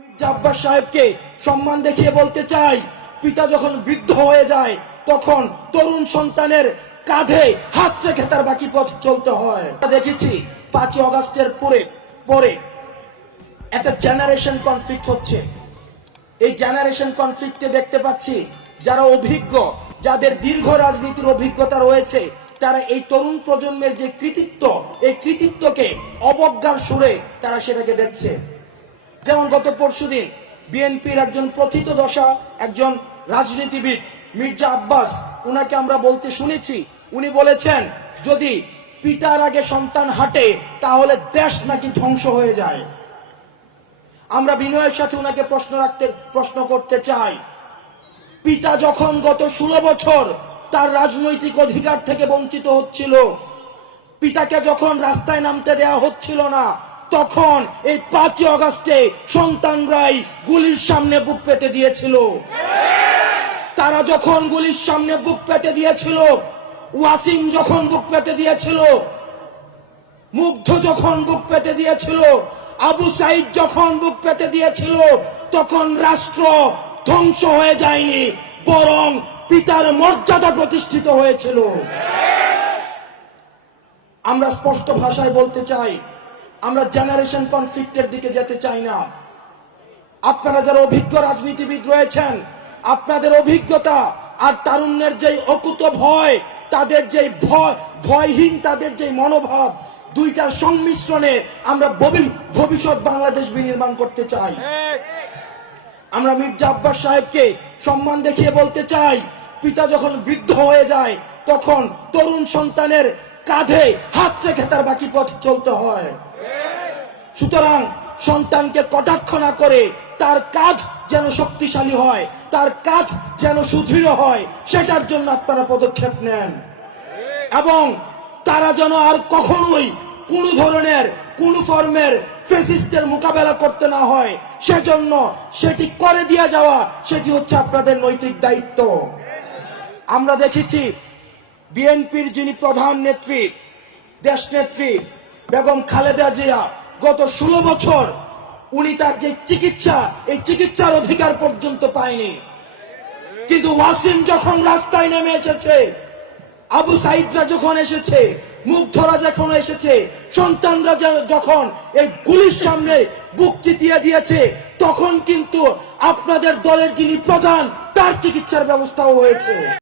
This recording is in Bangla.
মির্জা সাহেবকে সম্মান দেখিয়ে বলতে চাই, পিতা যখন বৃদ্ধ হয়ে যায়, তখন তরুণ সন্তানের কাঁধে হাত রেখে তার বাকি পথ চলতে হয়। দেখেছি পাঁচই অগাস্টের পরে পরে একটা জেনারেশন কনফ্লিক্ট হচ্ছে। এই জেনারেশন কনফ্লিক্টে দেখতে পাচ্ছি যারা অভিজ্ঞ, যাদের দীর্ঘ রাজনীতির অভিজ্ঞতা রয়েছে, তারা এই তরুণ প্রজন্মের যে কৃতিত্ব, এই কৃতিত্বকে অবজ্ঞার সুরে তারা সেটাকে দেখছে। যেমন গত পরশুদিন বিএনপির একজন প্রথিত দশা, একজন রাজনীতিবিদ মির্জা আব্বাস, উনাকে আমরা বলতে শুনেছি। উনি বলেছেন, যদি পিতার আগে সন্তান হাঁটে, তাহলে দেশ নাকি ধ্বংস হয়ে যায়। আমরা বিনয়ের সাথে উনাকে প্রশ্ন রাখতে, প্রশ্ন করতে চাই। পিতা যখন গত ষোলো বছর তার রাজনৈতিক অধিকার থেকে বঞ্চিত হচ্ছিল, পিতাকে যখন রাস্তায় নামতে দেয়া হচ্ছিল না তখন এই পাঁচই অগাস্টে সন্তানরাই গুলির সামনে বুক পেতে দিয়েছিল। তারা যখন গুলির সামনে বুক পেতে দিয়েছিল, ওয়াসিম যখন বুক পেতে দিয়েছিল, মুগ্ধ যখন বুক পেতে দিয়েছিল, আবু সাইদ যখন বুক পেতে দিয়েছিল, তখন রাষ্ট্র ধ্বংস হয়ে যায়নি, বরং পিতার মর্যাদা প্রতিষ্ঠিত হয়েছিল। আমরা স্পষ্ট ভাষায় বলতে চাই আমরা জেনারেশন কনফ্লিক্টের দিকে যেতে চাই না। আপনারা যারা অভিজ্ঞ রাজনীতিবিদ রয়েছেন, আপনাদের অভিজ্ঞতা আর তারুণ্যের যেই অকুত ভয়, তাদের যেই ভয়, ভয়হীন, তাদের যেই মনোভাব, দুইটার সংমিশ্রণে আমরা ভবিষ্যৎ বাংলাদেশ বিনির্মাণ করতে চাই। আমরা মির্জা আব্বাস সাহেবকে সম্মান দেখিয়ে বলতে চাই, পিতা যখন বৃদ্ধ হয়ে যায়, তখন তরুণ সন্তানের কাঁধে হাত রেখে তার বাকি পথ চলতে হয়। সুতরাং সন্তানকে কটাক্ষ না করে তার কাজ যেন শক্তিশালী হয়, তার কাজ যেন সুদৃঢ় হয়, সেটার জন্য আপনারা পদক্ষেপ নেন। এবং তারা যেন আর কখনোই কোনো ধরনের, কোন ফর্মের ফেসিস্টের মোকাবেলা করতে না হয়, সেজন্য সেটি করে দিয়ে যাওয়া, সেটি হচ্ছে আপনাদের নৈতিক দায়িত্ব। আমরা দেখেছি বিএনপির যিনি প্রধান নেত্রী, দেশ নেত্রী, বেগম খালেদা জিয়া, গত ষোলো বছর উনি তার যে চিকিৎসা, এই চিকিৎসার অধিকার পর্যন্ত পায়নি। কিন্তু ওয়াসিম যখন রাস্তায় নেমে এসেছে, আবু সাইদরা যখন এসেছে, মুগ্ধরা যখন এসেছে, সন্তানরা যখন এই গুলির সামনে বুক চিতিয়ে দিয়েছে, তখন কিন্তু আপনাদের দলের যিনি প্রধান, তার চিকিৎসার ব্যবস্থাও হয়েছে।